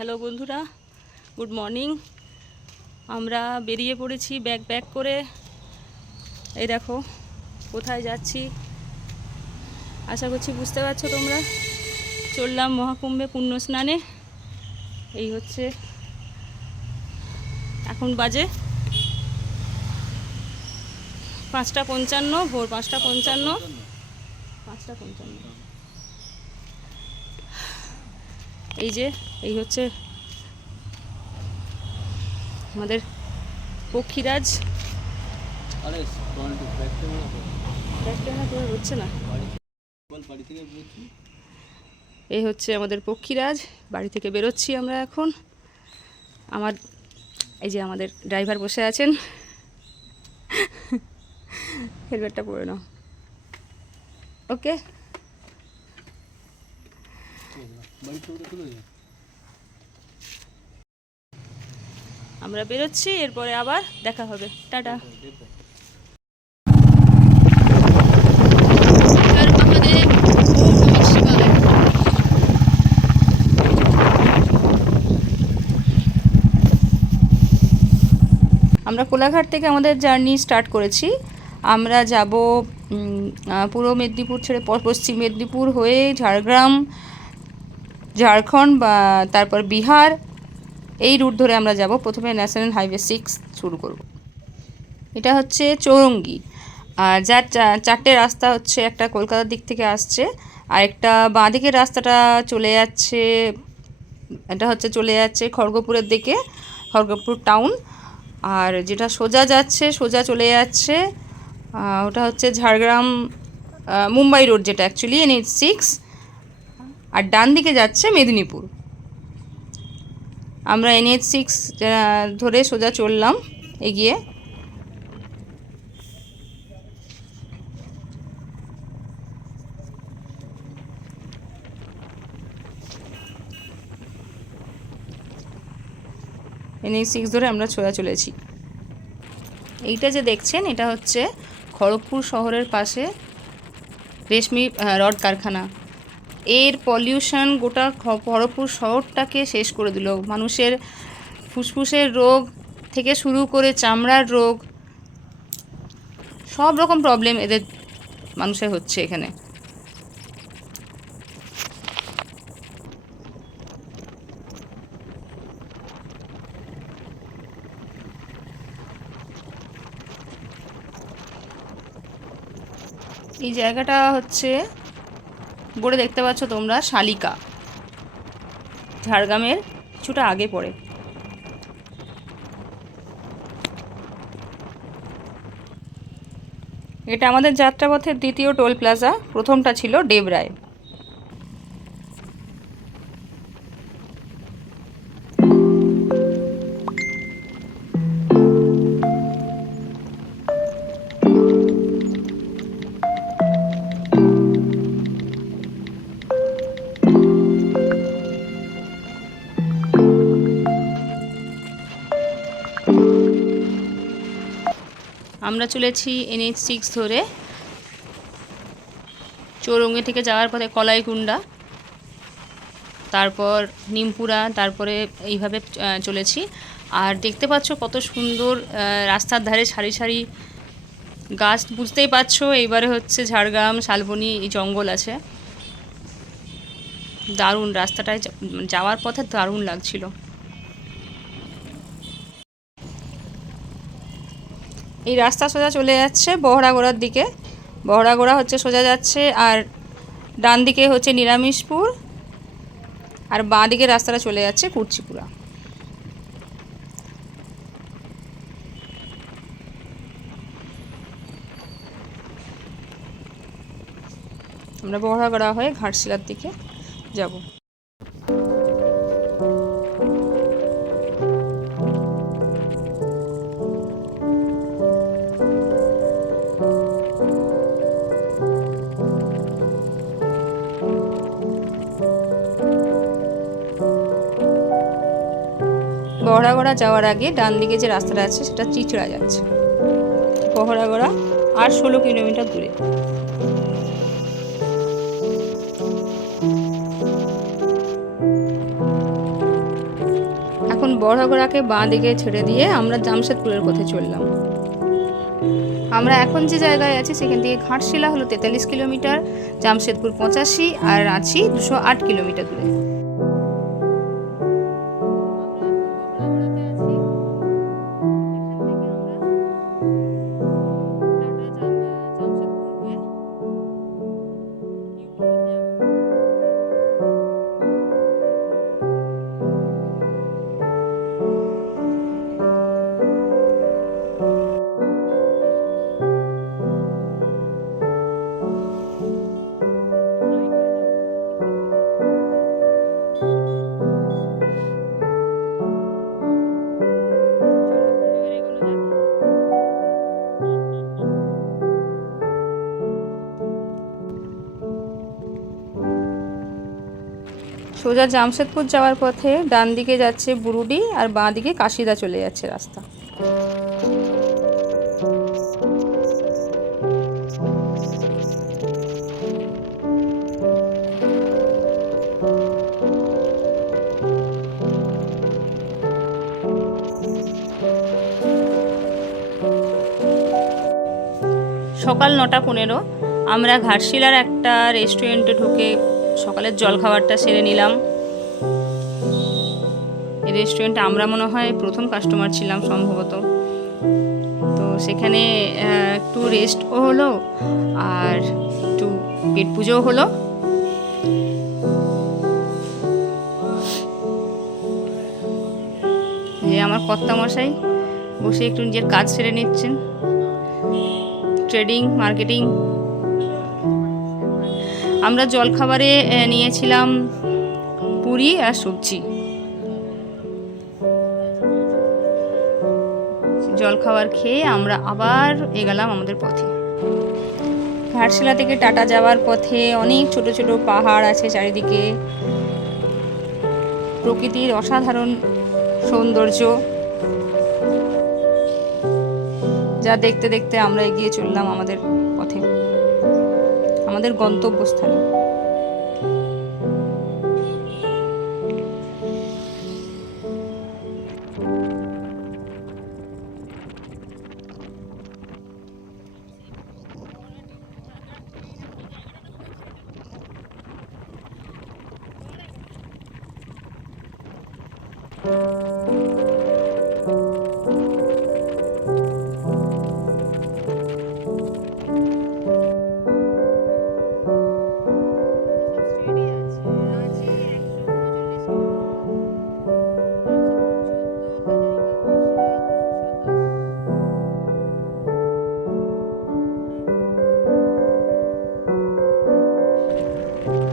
Hello বন্ধুরা, good morning. আমরা বেরিয়ে পড়েছি ব্যাগ করে। এই দেখো কোথায় যাচ্ছি, আশা করছি বুঝতে পারছো তোমরা। চললাম মহাকুম্ভে পুণ্য স্নানে। এই হচ্ছে এখন বাজে 5:55, ভোর 5:55। এই হচ্ছে আমাদের পক্ষীরাজ। হচ্ছে না, এই হচ্ছে আমাদের পক্ষীরাজ। বাড়ি থেকে বেরোচ্ছি আমরা এখন। আমাদের ড্রাইভার বসে আছেন, হেলমেটটা পরে নাও। ওকে, আমরা বেরোচ্ছি, এরপরে আবার দেখা হবে। টাটা। আমরা কোলাঘাট থেকে আমাদের জার্নি স্টার্ট করেছি। আমরা যাব পূর্ব মেদিনীপুর ছেড়ে পশ্চিম মেদিনীপুর হয়ে ঝাড়গ্রাম, ঝাড়খণ্ড বা তারপর বিহার, এই রুট ধরে আমরা যাব। প্রথমে ন্যাশনাল হাইওয়ে 6 শুরু করব। এটা হচ্ছে চৌরঙ্গি, আর যার চারটে রাস্তা হচ্ছে, একটা কলকাতার দিক থেকে আসছে, আর একটা বাঁদিকের রাস্তাটা চলে যাচ্ছে, এটা হচ্ছে চলে যাচ্ছে খড়গপুরের দিকে, খড়গপুর টাউন। আর যেটা সোজা যাচ্ছে, সোজা চলে যাচ্ছে, ওটা হচ্ছে ঝাড়গ্রাম মুম্বাই রোড, যেটা অ্যাকচুয়ালি NH6। আর ডান দিকে যাচ্ছে মেদিনীপুর। আমরা NH6 ধরে সোজা চললাম এগিয়ে। NH6 ধরে আমরা সোজা চলেছি। এইটা যে দেখছেন, এটা হচ্ছে খড়গপুর শহরের পাশে রেশমি রড কারখানা। এর পলিউশন গোটা খড়গপুর শহরটাকে শেষ করে দিল। মানুষের ফুসফুসের রোগ থেকে শুরু করে চামড়ার রোগ, সব রকম প্রবলেম এদের মানুষের হচ্ছে এখানে। এই জায়গাটা হচ্ছে বোর্ডে দেখতে পাচ্ছ তোমরা, শালিকা, ঝাড়গ্রামের কিছুটা আগে পড়ে। এটা আমাদের যাত্রাপথের দ্বিতীয় টোল প্লাজা। প্রথমটা ছিল ডেবরায়। আমরা চলেছি NH6 ধরে চৌরঙ্গি থেকে যাওয়ার পথে কলাইকুণ্ডা, তারপর নিমপুরা, তারপরে এইভাবে চলেছি। আর দেখতে পাচ্ছ কত সুন্দর রাস্তার ধারে সারি সারি গাছ। বুঝতেই পারছো এইবারে হচ্ছে ঝাড়গ্রাম, শালবনী, এই জঙ্গল আছে। দারুণ, রাস্তাটায় যাওয়ার পথে দারুণ লাগছিল। এই রাস্তা সোজা চলে যাচ্ছে বহরাগোড়ার দিকে। বহরাগোড়া হচ্ছে সোজা যাচ্ছে, আর ডান দিকে হচ্ছে নিরামিষপুর, আর বাঁ দিকে রাস্তাটা চলে যাচ্ছে কুর্চিপুরা। আমরা বহরাগোড়া হয়ে ঘাটশিলার দিকে যাব। বহরাগোড়া যাওয়ার আগে ডান দিকে যে রাস্তাটা আছে সেটা চিচড়া যাচ্ছে। বহরাগোড়া আর 16 কিলোমিটার দূরে। বড়গড়াকে বাঁ দিকে ছেড়ে দিয়ে আমরা জামশেদপুরের পথে চললাম। আমরা এখন যে জায়গায় আছি সেখান থেকে ঘাটশিলা হলো 43 কিলোমিটার, জামশেদপুর 85 আর রাঁচি 208 কিলোমিটার দূরে। সোজা জামশেদপুর যাওয়ার পথে ডান দিকে যাচ্ছে বুরুডি আর বাঁ দিকে কাশিদা চলে যাচ্ছে রাস্তা। সকাল 9:15 আমরা ঘাটশিলার একটা রেস্টুরেন্টে ঢুকে সকালের জলখাবারটা সেরে নিলাম। এই রেস্টুরেন্টে আমরা মনে হয় প্রথম কাস্টমার ছিলাম সম্ভবত। তো সেখানে একটু রেস্টও হলো আর একটু পেট পুজোও হলো। যে আমার কর্তামশাই বসে একটু নিজের কাজ সেরে নিচ্ছেন, ট্রেডিং মার্কেটিং। আমরা জলখাবারে নিয়েছিলাম পুরি আর সবজি। জলখাবার খেয়ে আমরা আবার এগোলাম আমাদের পথে। ঘাটশিলা থেকে টাটা যাওয়ার পথে অনেক ছোট ছোট পাহাড় আছে চারিদিকে, প্রকৃতির অসাধারণ সৌন্দর্য, যা দেখতে দেখতে আমরা এগিয়ে চললাম আমাদের পথে, আমাদের গন্তব্যস্থানে।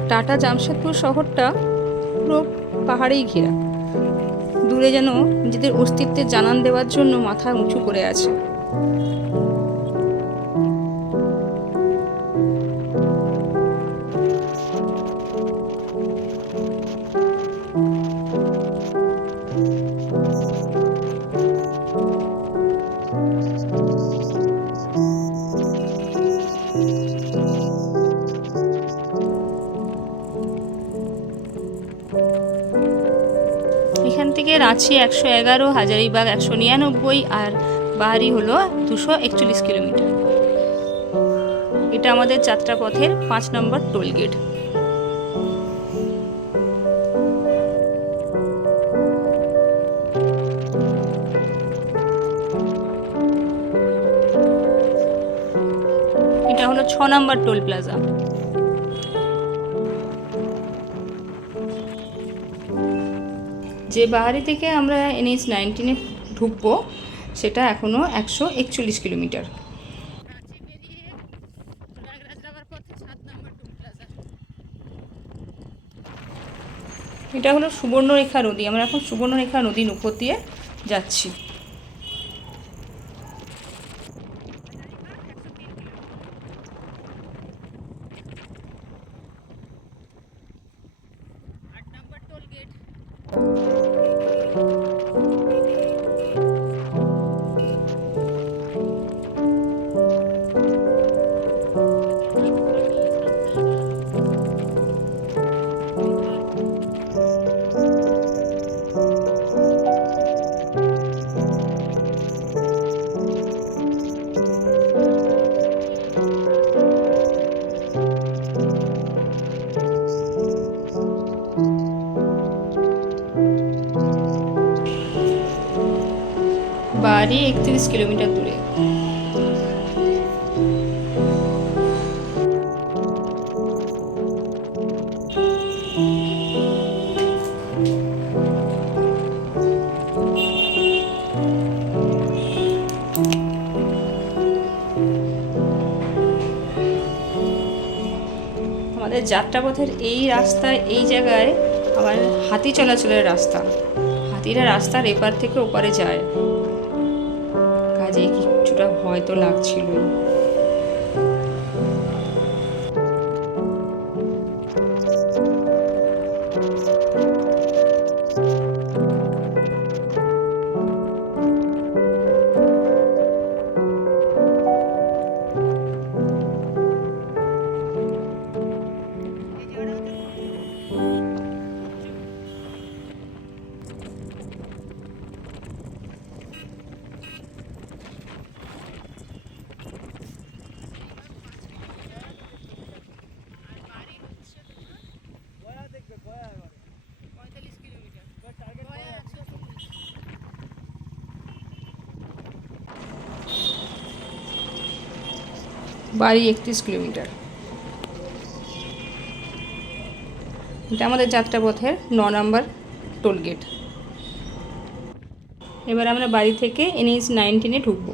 টাটা জামশেদপুর শহরটা পুরো পাহাড়েই ঘেরা, দূরে যেন নিজেদের অস্তিত্বের জানান দেওয়ার জন্য মাথা উঁচু করে আছে। এখান থেকে রাঁচি 111, হাজারিবাগ 199 আর বাহারি হলো 241 কিলোমিটার। এটা আমাদের যাত্রাপথের 5 নম্বর টোল গেট। এটা হলো 6 নম্বর টোল প্লাজা। যে বাহারি থেকে আমরা NH-19 ঢুকবো সেটা এখনো 141 কিলোমিটার। এটা হলো সুবর্ণরেখা নদী। আমরা এখন সুবর্ণরেখা নদীর উপর দিয়ে যাচ্ছি। বাড়ি 31 কিলোমিটার দূরে। আমাদের যাত্রাপথের এই রাস্তায়, এই জায়গায় আবার হাতি চলাচলের রাস্তা, হাতিরা রাস্তার এপার থেকে ওপারে যায়, কাজে কিছুটা ভয় তো লাগছিল। বাড়ি 31 কিলোমিটার। এটা আমাদের যাত্রাপথের 9 নম্বর টোলগেট। এবার আমরা বাড়ি থেকে NH-19 ঢুকবো।